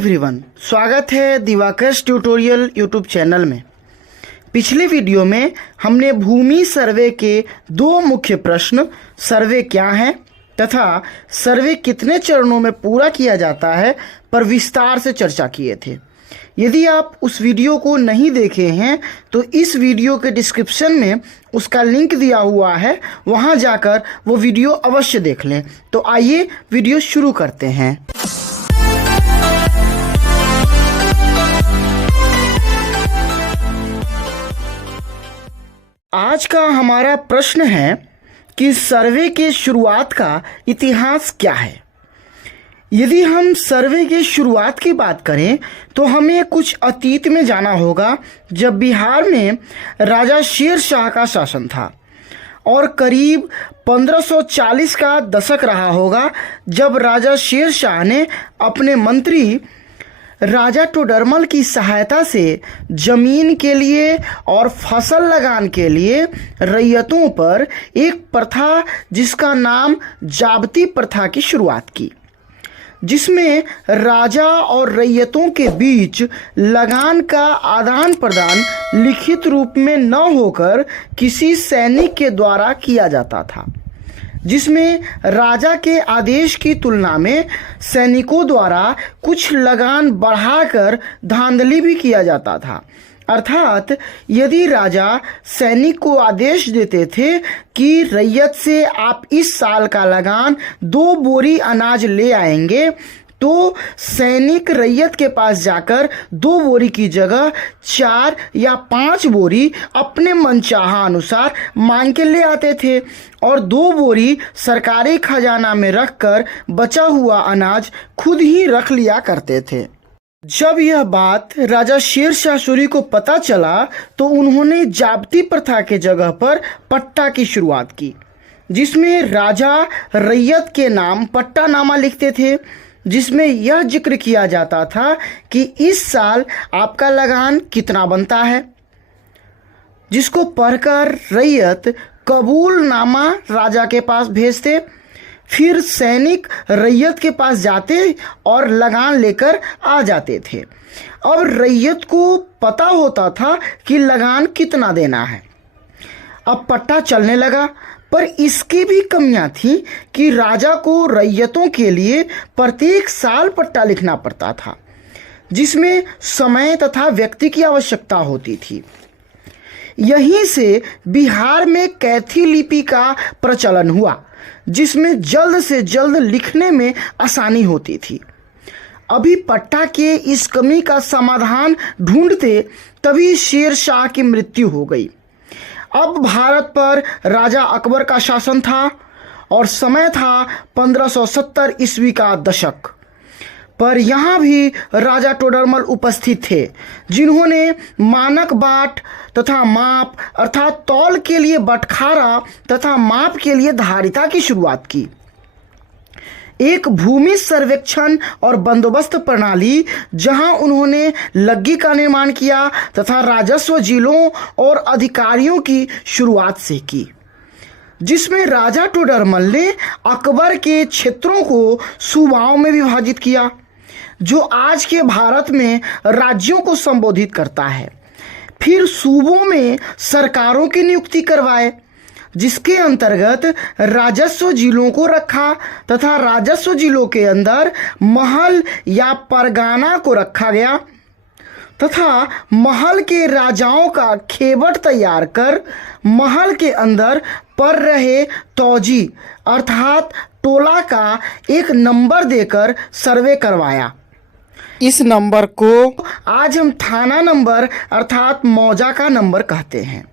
Everyone, स्वागत है Diwakar tutorial YouTube channel में। पिछले वीडियो में हमने भूमि सर्वे के दो मुख्य प्रश्न, सर्वे क्या है तथा सर्वे कितने चरणों में पूरा किया जाता है, पर विस्तार से चर्चा किए थे। यदि आप उस वीडियो को नहीं देखे हैं तो इस वीडियो के डिस्क्रिप्शन में उसका लिंक दिया हुआ है, वहां जाकर वो वीडियो अवश्य देख लें। तो आइए वीडियो शुरू करते हैं। आज का हमारा प्रश्न है कि सर्वे के शुरुआत का इतिहास क्या है। यदि हम सर्वे के शुरुआत की बात करें तो हमें कुछ अतीत में जाना होगा, जब बिहार में राजा शेर शाह का शासन था और करीब 1540 का दशक रहा होगा, जब राजा शेर शाह ने अपने मंत्री राजा टोडरमल की सहायता से जमीन के लिए और फसल लगान के लिए रैयतों पर एक प्रथा जिसका नाम जाब्ती प्रथा की शुरुआत की, जिसमें राजा और रैयतों के बीच लगान का आदान प्रदान लिखित रूप में न होकर किसी सैनिक के द्वारा किया जाता था, जिसमें राजा के आदेश की तुलना में सैनिकों द्वारा कुछ लगान बढ़ाकर धांधली भी किया जाता था। अर्थात यदि राजा सैनिक को आदेश देते थे कि रैयत से आप इस साल का लगान 2 बोरी अनाज ले आएंगे, तो सैनिक रैयत के पास जाकर 2 बोरी की जगह 4 या 5 बोरी अपने मनचाहा अनुसार मांग के ले आते थे और 2 बोरी सरकारी खजाना में रखकर बचा हुआ अनाज खुद ही रख लिया करते थे। जब यह बात राजा शेर शाह सूरी को पता चला तो उन्होंने जाब्ती प्रथा के जगह पर पट्टा की शुरुआत की, जिसमें राजा रैयत के नाम पट्टानामा लिखते थे, जिसमें यह जिक्र किया जाता था कि इस साल आपका लगान कितना बनता है, जिसको पढ़कर रैयत कबूलनामा राजा के पास भेजते। फिर सैनिक रैयत के पास जाते और लगान लेकर आ जाते थे। अब रैयत को पता होता था कि लगान कितना देना है। अब पट्टा चलने लगा, पर इसकी भी कमियां थीं कि राजा को रैयतों के लिए प्रत्येक साल पट्टा लिखना पड़ता था, जिसमें समय तथा व्यक्ति की आवश्यकता होती थी। यहीं से बिहार में कैथी लिपि का प्रचलन हुआ, जिसमें जल्द से जल्द लिखने में आसानी होती थी। अभी पट्टा के इस कमी का समाधान ढूंढते तभी शेर शाह की मृत्यु हो गई। अब भारत पर राजा अकबर का शासन था और समय था 1570 ईस्वी का दशक। पर यहाँ भी राजा टोडरमल उपस्थित थे, जिन्होंने मानक बाट तथा माप अर्थात तौल के लिए बटखारा तथा माप के लिए धारिता की शुरुआत की। एक भूमि सर्वेक्षण और बंदोबस्त प्रणाली, जहां उन्होंने लग्गी का निर्माण किया तथा राजस्व जिलों और अधिकारियों की शुरुआत से की, जिसमें राजा टोडरमल ने अकबर के क्षेत्रों को सूबाओं में विभाजित किया, जो आज के भारत में राज्यों को संबोधित करता है। फिर सूबों में सरकारों की नियुक्ति करवाए, जिसके अंतर्गत राजस्व जिलों को रखा तथा राजस्व जिलों के अंदर महल या परगाना को रखा गया तथा महल के राजाओं का खेबट तैयार कर महल के अंदर पर रहे तौजी अर्थात टोला का एक नंबर देकर सर्वे करवाया। इस नंबर को आज हम थाना नंबर अर्थात मौजा का नंबर कहते हैं।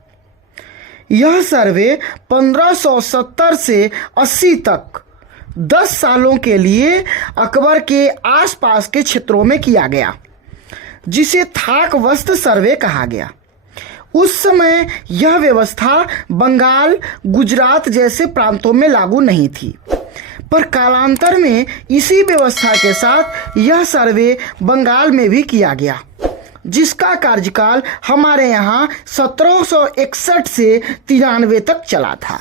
यह सर्वे 1570 से 80 तक 10 सालों के लिए अकबर के आसपास के क्षेत्रों में किया गया, जिसे थाक वस्त सर्वे कहा गया। उस समय यह व्यवस्था बंगाल, गुजरात जैसे प्रांतों में लागू नहीं थी, पर कालांतर में इसी व्यवस्था के साथ यह सर्वे बंगाल में भी किया गया, जिसका कार्यकाल हमारे यहाँ 1761 से 93 तक चला था।